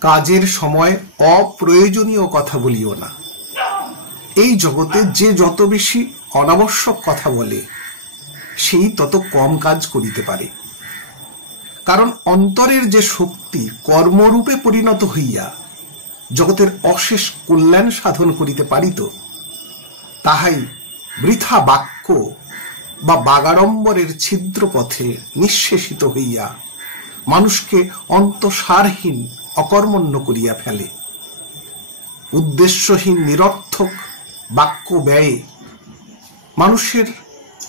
কাজের সময় অপ্রয়োজনীয় কথা বলিও না। এই জগতে যে যত বেশি অনাবশ্যক কথা বলে সেই তত কম কাজ করিতে পারে। কারণ অন্তরের যে শক্তি কর্মরূপে পরিণত হইয়া জগতের অশেষ কল্যাণ সাধন করিতে পারিত, তাহাই বৃথা বাক্য বা বাগাড়ম্বরের ছিদ্র পথে নিঃশেষিত হইয়া মানুষকে অন্তঃসারহীন অকর্মণ্য করিয়া ফেলে। উদ্দেশ্যহীন নিরর্থক বাক্য ব্যয়ে মানুষের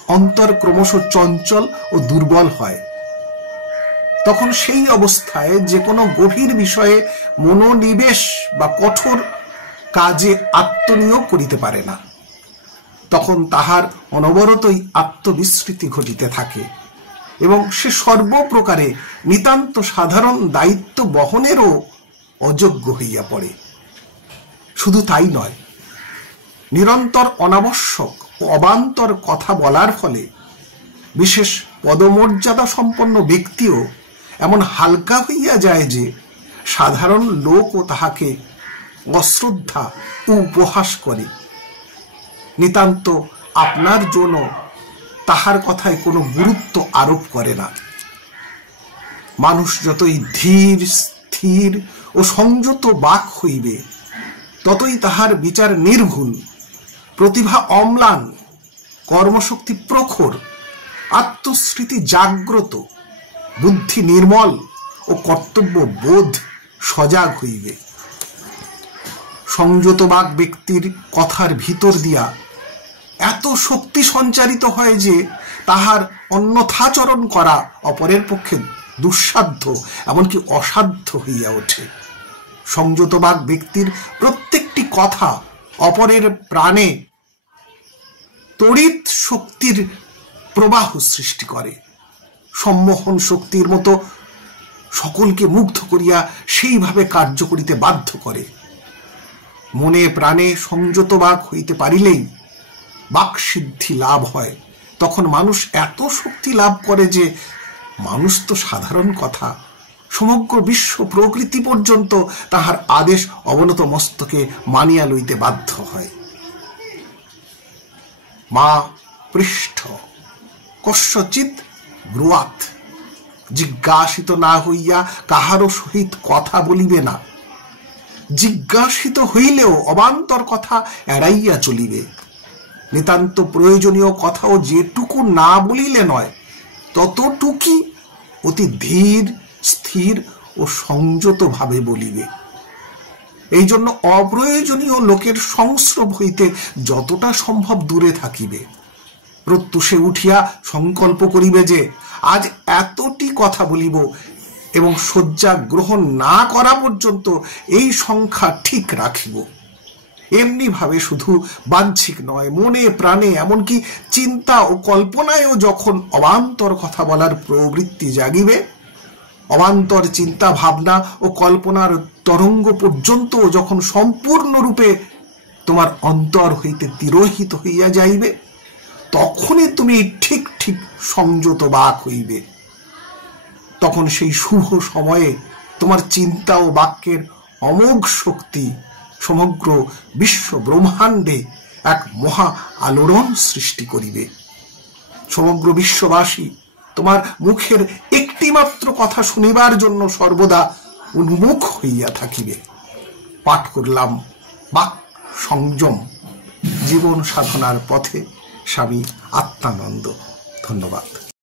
অন্তর ক্রমশ চঞ্চল ও দুর্বল হয়। তখন সেই অবস্থায় যে কোনো গভীর বিষয়ে মনোনিবেশ বা কঠোর কাজে আত্মনিয়োগ করিতে পারে না। তখন তাহার অনবরতই আত্মবিস্মৃতি ঘটিতে থাকে এবং সে সর্বপ্রকারে নিতান্ত সাধারণ দায়িত্ব বহনেরও অযোগ্য হইয়া পড়ে। শুধু তাই নয়, নিরন্তর অনাবশ্যক ও অবান্তর কথা বলার ফলে বিশেষ পদমর্যাদা সম্পন্ন ব্যক্তিও এমন হালকা হইয়া যায় যে সাধারণ লোকও তাহাকে অশ্রদ্ধা ও উপহাস করে। নিতান্ত আপনার জন্য তাহার কথায় কোনো গুরুত্ব আরোপ করে না। মানুষ যতই ধীর, স্থির ও সংযত বাক হইবে, ততই তাহার বিচার নির্ভুল, প্রতিভা অম্লান, কর্মশক্তি প্রখর, আত্মস্মৃতি জাগ্রত, বুদ্ধি নির্মল ও কর্তব্য বোধ সজাগ হইবে। সংযত বাক ব্যক্তির কথার ভিতর দিয়া এত শক্তি সঞ্চারিত হয় যে তাহার অন্যথাচরণ করা অপরের পক্ষে দুঃসাধ্য, এমনকি অসাধ্য হইয়া ওঠে। সংযত বাক ব্যক্তির প্রত্যেকটি কথা অপরের প্রাণে তড়িৎ শক্তির প্রবাহ সৃষ্টি করে। সম্মোহন শক্তির মতো সকলকে মুগ্ধ করিয়া সেইভাবে কার্য করিতে বাধ্য করে। মনে প্রাণে সংযত বাক হইতে পারিলেই বাকসিদ্ধি লাভ হয়। তখন মানুষ এত শক্তি লাভ করে যে মানুষ তো সাধারণ কথা, সমগ্র বিশ্ব প্রকৃতি পর্যন্ত তাহার আদেশ অবনত মস্তকে মানিয়া লইতে বাধ্য হয়। মা পৃষ্ঠ কস্যচিৎ ব্রুয়াৎ, জিজ্ঞাসিত না হইয়া কাহারও সহিত কথা বলিবে না। জিজ্ঞাসিত হইলেও অবান্তর কথা এড়াইয়া চলিবে। নিতান্ত প্রয়োজনীয় কথাও যেটুকু না বলিলে নয়, ততটুকি অতি ধীর, স্থির ও সংযত ভাবে বলিবে। এই জন্য অপ্রয়োজনীয় লোকের সংস্রব হইতে যতটা সম্ভব দূরে থাকিবে। প্রত্যুষে উঠিয়া সংকল্প করিবে যে আজ এতটি কথা বলিব এবং শয্যা গ্রহণ না করা পর্যন্ত এই সংখ্যা ঠিক রাখিব। এমনি ভাবে শুধু বাহ্যিক নয়, মনে প্রাণে এমনকি চিন্তা ও কল্পনায়ও যখন অবান্তর কথা বলার প্রবৃত্তি জাগিবে, অবান্তর চিন্তা ভাবনা ও কল্পনার তরঙ্গ পর্যন্ত যখন সম্পূর্ণরূপে তোমার অন্তর হইতে তিরোহিত হইয়া যাইবে, তখনই তুমি ঠিক ঠিক সংযত বাক হইবে। তখন সেই শুভ সময়ে তোমার চিন্তা ও বাক্যের অমোঘ শক্তি সমগ্র বিশ্ব ব্রহ্মাণ্ডে এক মহা আলোড়ন সৃষ্টি করিবে। সমগ্র বিশ্ববাসী তোমার মুখের একটি মাত্র কথা শুনিবার জন্য সর্বদা উন্মুখ হইয়া থাকিবে। পাঠ করলাম বাক সংযম, জীবন সাধনার পথে স্বামী আত্মানন্দ। ধন্যবাদ।